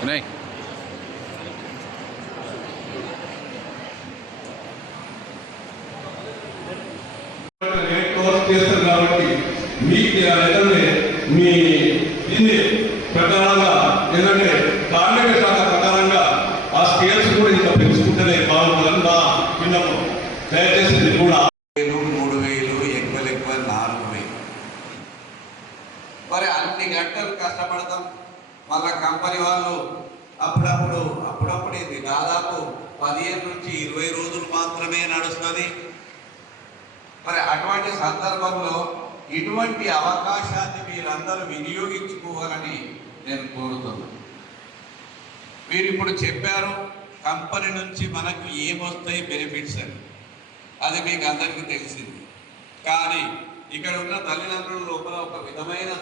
Vinay course చేస్తారు కాబట్టి మీ ఏంటంటే మీ దీన్ని ప్రకారంగా ఏంటంటే కార్మిక శాఖ ప్రకారంగా ఆ స్కేల్స్ కూడా ఇంకా పెంచుకుంటేనే బాగుంటుందని నా విన్నపం. దయచేసి ఇది కూడా వేలు మూడు వేలు ఎక్కువ ఎక్కువ నాలుగు వేలు. మరి అన్ని గంటలు కష్టపడతాం. మళ్ళా కంపెనీ వాళ్ళు అప్పుడప్పుడు అప్పుడప్పుడు ఇది దాదాపు పదిహేను నుంచి ఇరవై రోజులు మాత్రమే నడుస్తుంది. మరి అటువంటి సందర్భంలో ఇటువంటి అవకాశాన్ని మీరందరూ వినియోగించుకోవాలని నేను కోరుతున్నాను మీరు ఇప్పుడు చెప్పారు కంపెనీ నుంచి మనకు ఏమొస్తాయి బెనిఫిట్స్ అని. అది మీకు అందరికీ తెలిసింది. కానీ ఇక్కడ ఉన్న తల్లిదండ్రుల లోపల ఒక విధమైన